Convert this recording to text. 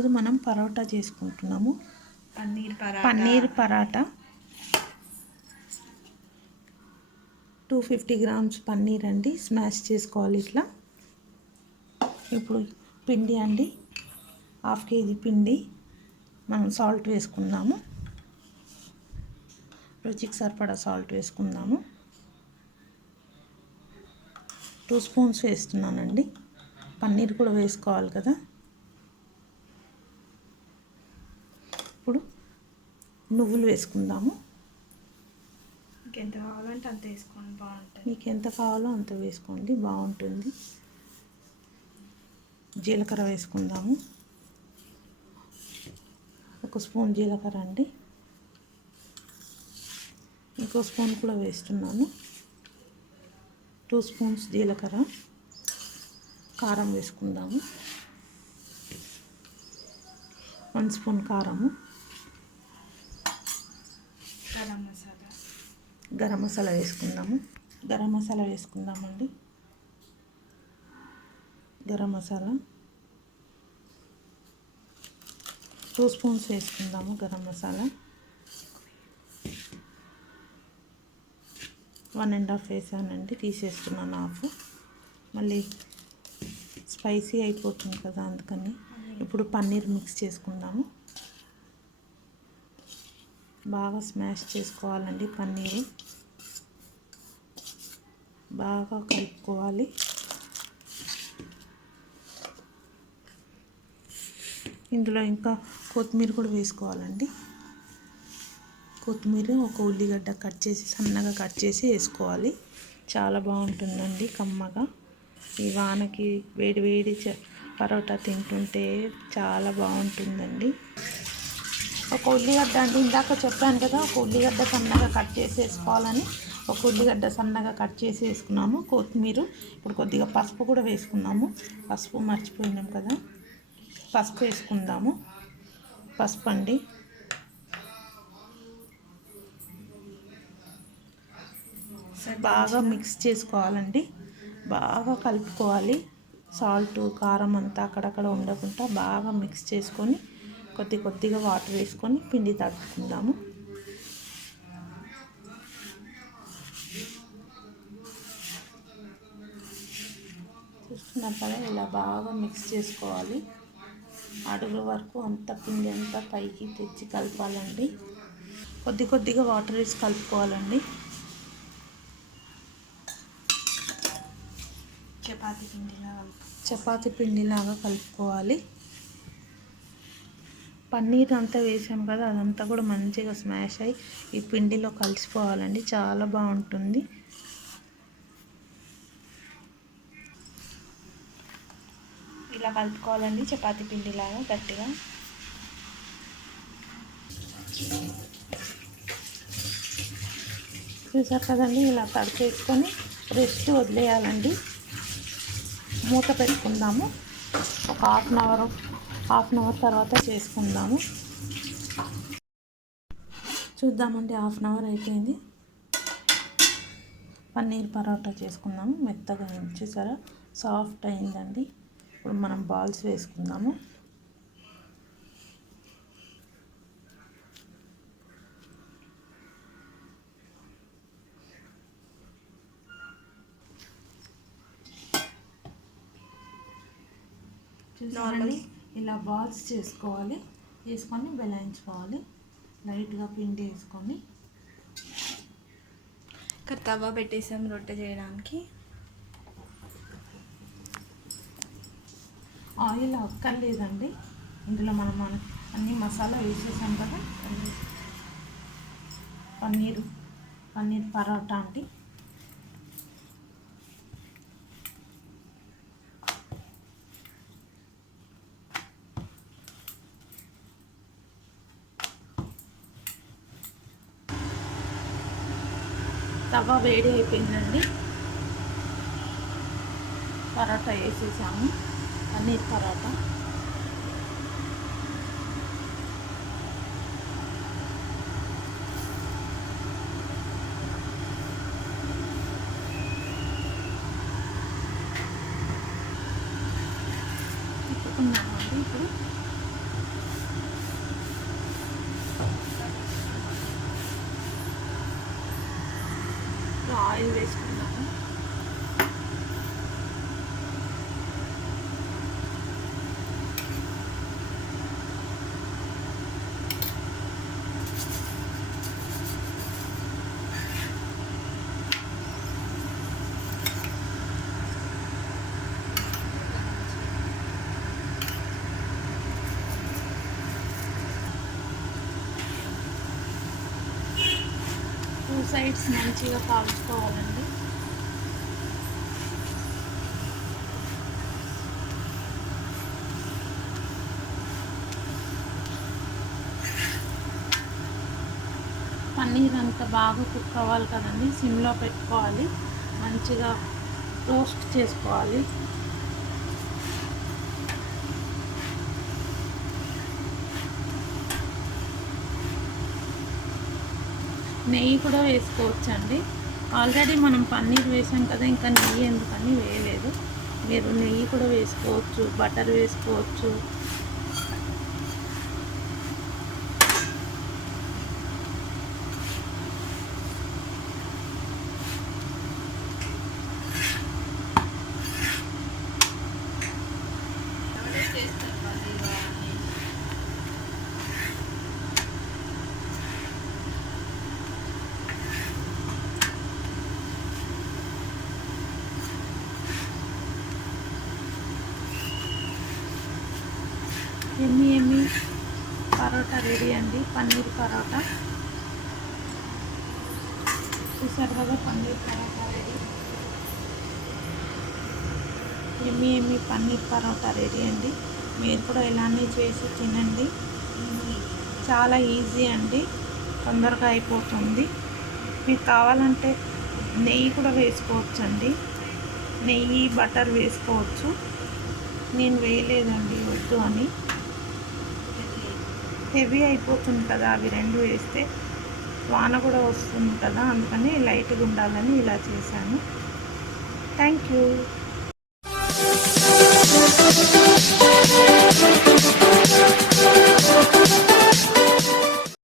ఈరోజు మనం పరోటా చేసుకుంటున్నాము. పన్నీర్ పరాటా 250 గ్రామ్స్ పన్నీర్ అండి. స్మాష్ చేసుకోవాలి ఇట్లా. ఇప్పుడు పిండి అండి, 1/2 కేజీ పిండి. మనం సాల్ట్ వేసుకుందాము. రుచికి సరిపడా సాల్ట్ వేసుకుందాము. 2 స్పూన్స్ వేస్తున్నానండి. పన్నీర్ కూడా వేసుకోవాలి కదా. ఇప్పుడు నువ్వులు వేసుకుందాము. మీకు ఎంత కావాలంటే అంత వేసుకోండి, బాగుంటుంది. మీకు ఎంత కావాలో అంత వేసుకోండి, బాగుంటుంది. జీలకర్ర వేసుకుందాము. 1 స్పూన్ జీలకర్ర అండి. ఇంకో స్పూన్ కూడా వేస్తున్నాను. 2 స్పూన్స్ జీలకర్ర. కారం వేసుకుందాము. 1 స్పూన్ కారము. గరం మసాలా వేసుకుందాము. గరం మసాలా వేసుకుందామండి. గరం మసాలా 2 స్పూన్స్ వేసుకుందాము. గరం మసాలా 1.5 వేసానండి, తీసేస్తున్నాను హాఫ్. మళ్ళీ స్పైసీ అయిపోతుంది కదా, అందుకని. ఇప్పుడు పన్నీర్ మిక్స్ చేసుకుందాము. బాగా స్మాష్ చేసుకోవాలండి. పన్నీరు బాగా కలుపుకోవాలి. ఇందులో ఇంకా కొత్తిమీర కూడా వేసుకోవాలండి. కొత్తిమీర, 1 ఉల్లిగడ్డ సన్నగా కట్ చేసి వేసుకోవాలి. చాలా బాగుంటుందండి కమ్మగా. ఈ వానకి వేడి వేడి పరోటా తింటుంటే చాలా బాగుంటుందండి. 1 ఉల్లిగడ్డ అండి, ఇందాక చెప్పాను కదా 1 ఉల్లిగడ్డ సన్నగా కట్ చేసి వేసుకోవాలని. 1 ఉల్లిగడ్డ సన్నగా కట్ చేసి వేసుకున్నాము. కొత్తిమీర. ఇప్పుడు కొద్దిగా పసుపు కూడా వేసుకున్నాము. పసుపు మర్చిపోయినాం కదా, పసుపు వేసుకుందాము. పసుపు అండి. బాగా మిక్స్ చేసుకోవాలండి. బాగా కలుపుకోవాలి. సాల్ట్, కారం అంతా అక్కడక్కడ ఉండకుండా బాగా మిక్స్ చేసుకొని కొద్దిగా వాటర్ వేసుకొని పిండి తడుపుకుందాము. చూస్తున్నారు కదా, ఇలా బాగా మిక్స్ చేసుకోవాలి. అడుగు వరకు అంత పిండి అంతా పైకి తెచ్చి కలపాలండి. కొద్దిగా వాటర్ వేసి కలుపుకోవాలండి. చపాతీ పిండిలాగా కలుపుకోవాలి. పన్నీర్ అంతా వేసాం కదా, అదంతా కూడా మంచిగా స్మాష్ అయ్యి ఈ పిండిలో కలిసిపోవాలండి. చాలా బాగుంటుంది. ఇలా కలుపుకోవాలండి చపాతీ పిండిలాగా గట్టిగా. చూసారు కదండి, ఇలా తడిపేసుకొని రెస్ట్ వదిలేయాలండి. మూత పెట్టుకుందాము. ఒక హాఫ్ అన్ అవర్ తర్వాత చేసుకుందాము. చూద్దామండి, హాఫ్ అన్ అవర్ అయిపోయింది. పన్నీర్ పరోటా చేసుకుందాము. మెత్తగా చూసారా, సాఫ్ట్ అయిందండి. ఇప్పుడు మనం బాల్స్ వేసుకుందాము. నార్మల్ ఇలా బాల్స్ చేసుకొని బెలాయించుకోవాలి. లైట్గా పిండి వేసుకొని. ఇక్కడ తవ్వ పెట్టేసాం రొట్టె చేయడానికి. ఆయిల్ అక్కర్లేదండి, ఇందులో మనం అన్ని మసాలా వేసేసాం కదా. పన్నీర్ పరోటా అండి. తవా వేడి అయిపోయిందండి. పరోటా వేసేసాము. పన్నీర్ పరోటా. తిప్పుకున్నామండి. ఇప్పుడు ఆయిల్ వేసుకున్నాము. టూ సైడ్స్ మంచిగా కాల్చుకోవాలండి. పన్నీర్ అంతా బాగా కుక్ అవ్వాలి కదండి. సిమ్లో పెట్టుకోవాలి, మంచిగా రోస్ట్ చేసుకోవాలి. నెయ్యి కూడా వేసుకోవచ్చండి. ఆల్రెడీ మనం పన్నీర్ వేసాం కదా, ఇంకా నెయ్యి ఎందుకని వేయలేదు. మీరు నెయ్యి కూడా వేసుకోవచ్చు, బటర్ వేసుకోవచ్చు. ఎమ్మి పరోటా రెడీ అండి. పన్నీర్ పరోటా చూసారు కదా, పన్నీర్ పరోటా రెడీ. ఎమ్మి పన్నీర్ పరోటా రెడీ అండి. మీరు కూడా ఇలానే చేసి తినండి. చాలా ఈజీ అండి, తొందరగా అయిపోతుంది. మీకు కావాలంటే నెయ్యి కూడా వేసుకోవచ్చండి. నెయ్యి బటర్ వేసుకోవచ్చు. నేను వేయలేదండి, వద్దు అని. హెవీ అయిపోతుంది కదా అవి రెండు వేస్తే, వాన కూడా వస్తుంది కదా, అందుకని లైట్గా ఉండాలని ఇలా చేశాను. Thank you.